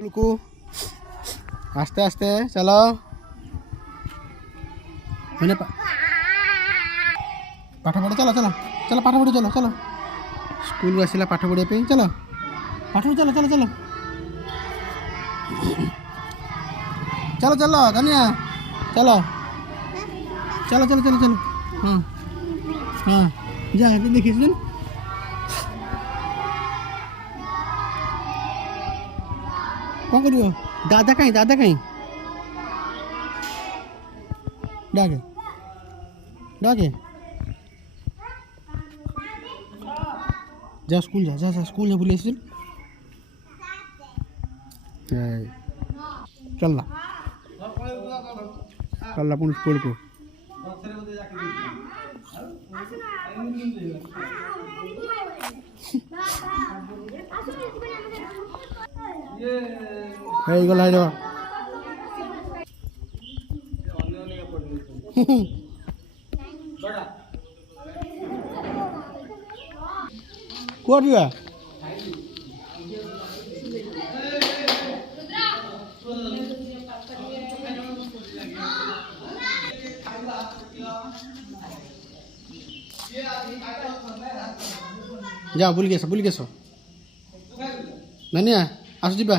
को आस्ते आस्ते चलो मैंने पाठ पढ़े चलो चलो चलो पाठ पढ़ी चलो चलो स्कूल आसला पाठ पढ़िया पे चलो पाठ चलो चलो चलो चलो चलो धनिया चलो चलो चलो चलो चलो हाँ हाँ जा देखिए सुन कौन करियो दादा कहीं डाके डाके जा स्कूल जा जा जा स्कूल है बोले सुन चल ला पुन स्कूल को हे गला दो कोरिया जा भूल गए सो धनिया आस जीवा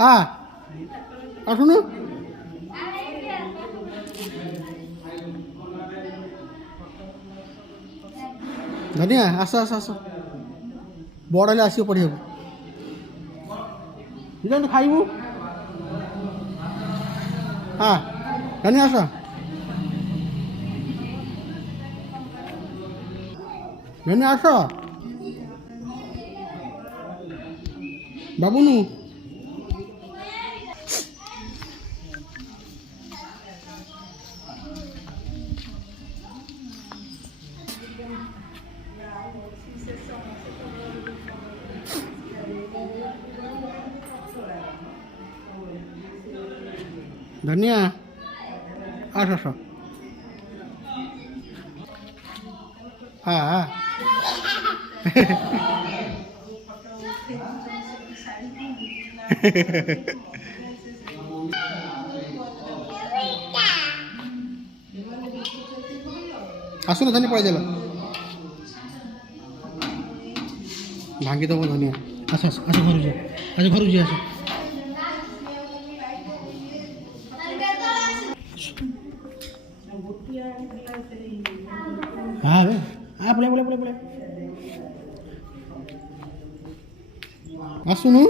आ आसुन धनिया आस आस आस बड़ हेल्ले आस पढ़ा खाइबू हाँ धनिया आस धनिया आस बाबू नु धनिया आस आस हाँ आसुन धनिया पड़े चलो भांगी दब धनिया आस आस आस घर जी आस हाँ बोले बोले बोले बोले आसुनु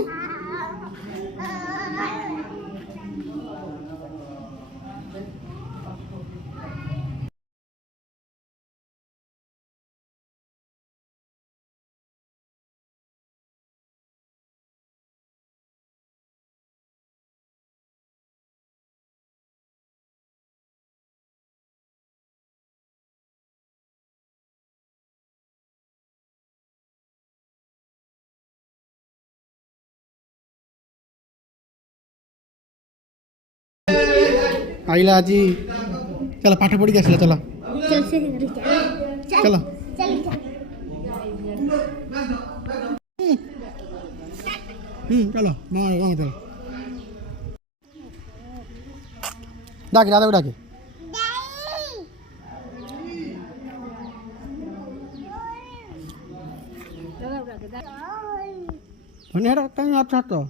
आइला आज चलो पाठ पढ़ी के आसला चलो चलो चलो मामा चलो डाके दादा को डाके धनिया कहीं अच्छा तो